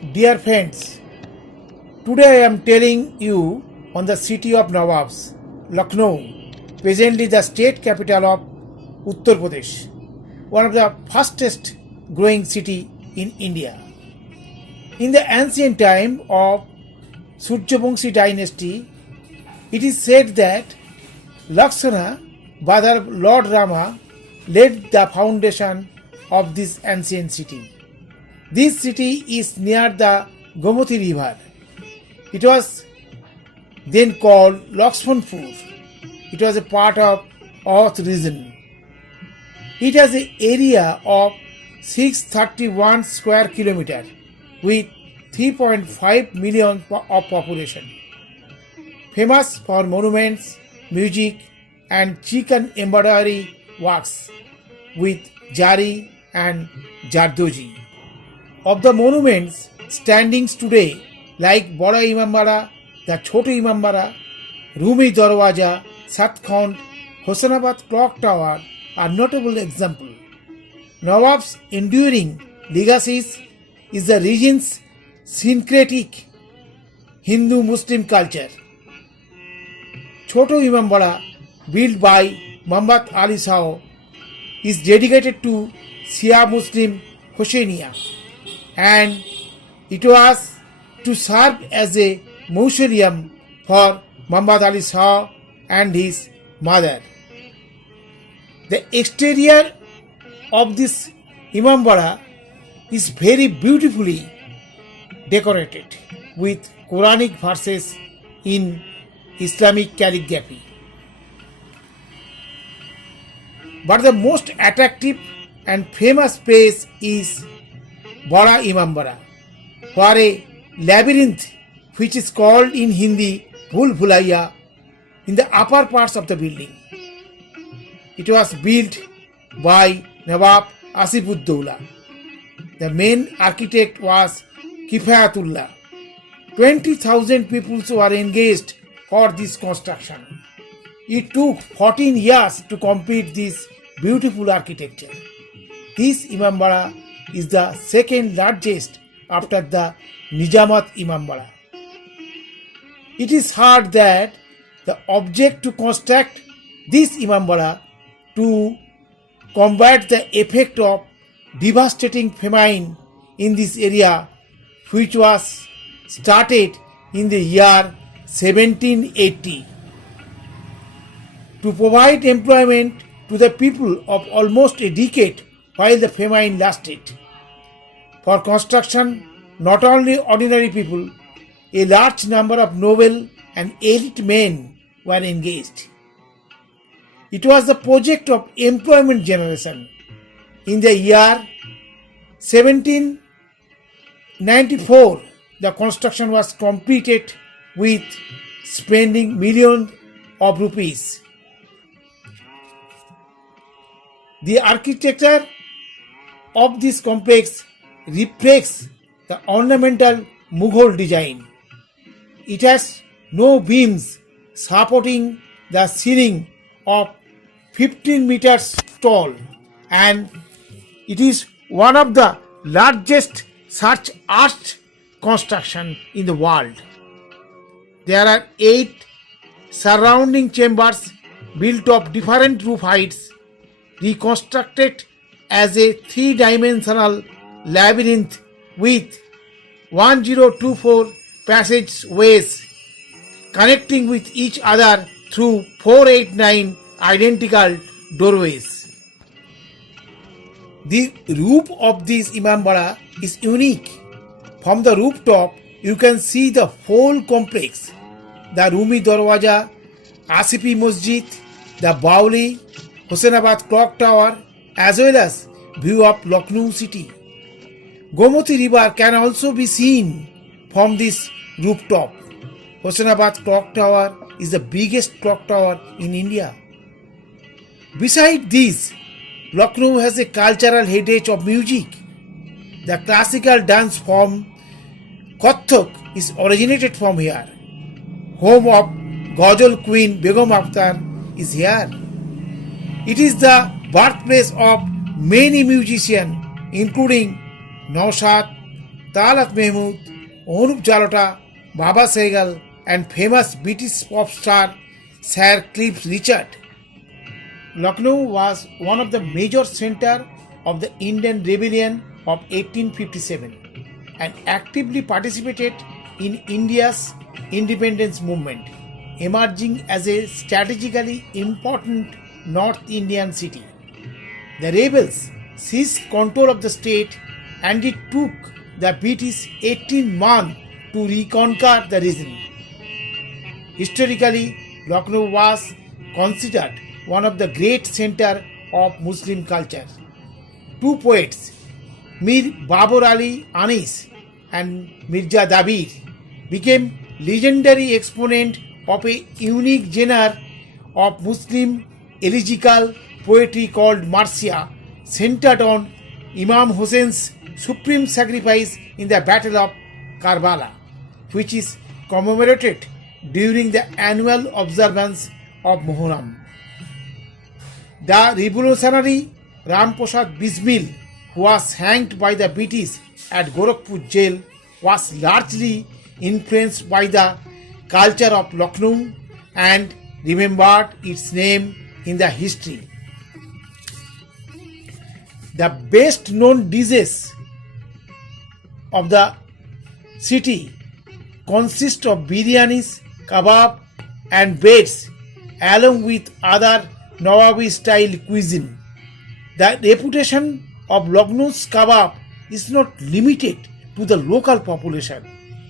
Dear friends, today I am telling you on the city of Nawabs, Lucknow, presently the state capital of Uttar Pradesh, one of the fastest growing city in India. In the ancient time of Suryavamshi dynasty, it is said that Lakshmana, brother Lord Rama, laid the foundation of this ancient city. This city is near the Gomati river. It was then called Lakshmanpur. It was a part of Awadh region. It has an area of 631 square kilometer with 3.5 million of population. Famous for monuments, music and chicken embroidery works with Jari and Jardoji. Of the monuments standing today like Bada Imambara, the Chotu Imambara, Rumi Darwaja, Satkhand, Hosanabad Clock Tower are notable examples. Nawab's enduring legacies is the region's syncretic Hindu-Muslim culture. Chotu Imambara, built by Muhammad Ali Shah, is dedicated to Shia Muslim Hosseiniya, and it was to serve as a mausoleum for Muhammad Ali Shah and his mother. The exterior of this Imambara is very beautifully decorated with Quranic verses in Islamic calligraphy. But the most attractive and famous place is Bada Imambara, where a labyrinth, which is called in Hindi Bhul Bhulaiya, in the upper parts of the building. It was built by Nawab Asifud-Daula. The main architect was Kifayatullah. 20,000 people were engaged for this construction. It took 14 years to complete this beautiful architecture. This Imambara is the second largest after the Nijamat Imambara. It is heard that the object to construct this Imambara to combat the effect of devastating famine in this area, which was started in the year 1780, to provide employment to the people of almost a decade while the famine lasted. For construction, not only ordinary people, a large number of noble and elite men were engaged. It was the project of employment generation. In the year 1794, the construction was completed with spending millions of rupees. The architecture of this complex reflects the ornamental Mughal design. It has no beams supporting the ceiling of 15 meters tall, and it is one of the largest such arched construction in the world. There are 8 surrounding chambers built of different roof heights, reconstructed as a 3-dimensional labyrinth with 1024 passageways connecting with each other through 489 identical doorways. The roof of this Imambara is unique. From the rooftop, you can see the whole complex, the Rumi Darwaja, Asifi Masjid, the Bauli, Hosanabad Clock Tower, as well as view of Lucknow city. Gomati river can also be seen from this rooftop. Hosanabad Clock Tower is the biggest clock tower in India. Besides this, Lucknow has a cultural heritage of music. The classical dance form Kathak is originated from here. Home of Ghazal Queen Begum Akhtar is here. It is the birthplace of many musicians including Naushad, Talat Mahmood, Anup Jalota, Baba Sehgal, and famous British pop star Sir Cliff Richard. Lucknow was one of the major centers of the Indian Rebellion of 1857 and actively participated in India's independence movement, emerging as a strategically important North Indian city. The rebels seized control of the state and it took the British 18 months to reconquer the region. Historically, Lucknow was considered one of the great centers of Muslim culture. Two poets, Mir Babur Ali Anis and Mirza Dabir, became legendary exponent of a unique genre of Muslim elegiacal poetry called Marsia, centered on Imam Hussein's supreme sacrifice in the Battle of Karbala, which is commemorated during the annual observance of Muharram. The revolutionary Ram Prasad Bismil, who was hanged by the British at Gorakhpur jail, was largely influenced by the culture of Lucknow and remembered its name in the history. The best known dishes of the city consist of biryanis, kebab and breads along with other Nawabi style cuisine. The reputation of Lucknow's kebab is not limited to the local population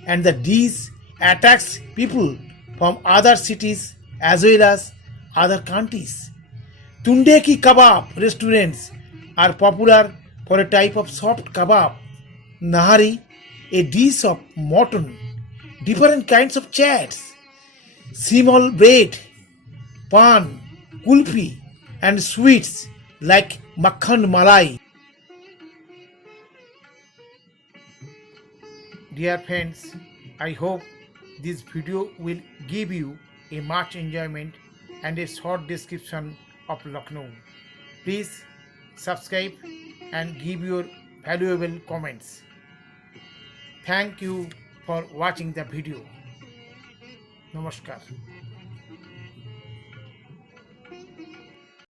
and the dish attracts people from other cities as well as other countries. Tunde ki kebab restaurants are popular for a type of soft kebab, nahari, a dish of mutton, different kinds of chats, simol bread, pan, kulfi, and sweets like makhan malai. Dear friends, I hope this video will give you a much enjoyment and a short description of Lucknow. Please subscribe and give your valuable comments. Thank you for watching the video. Namaskar.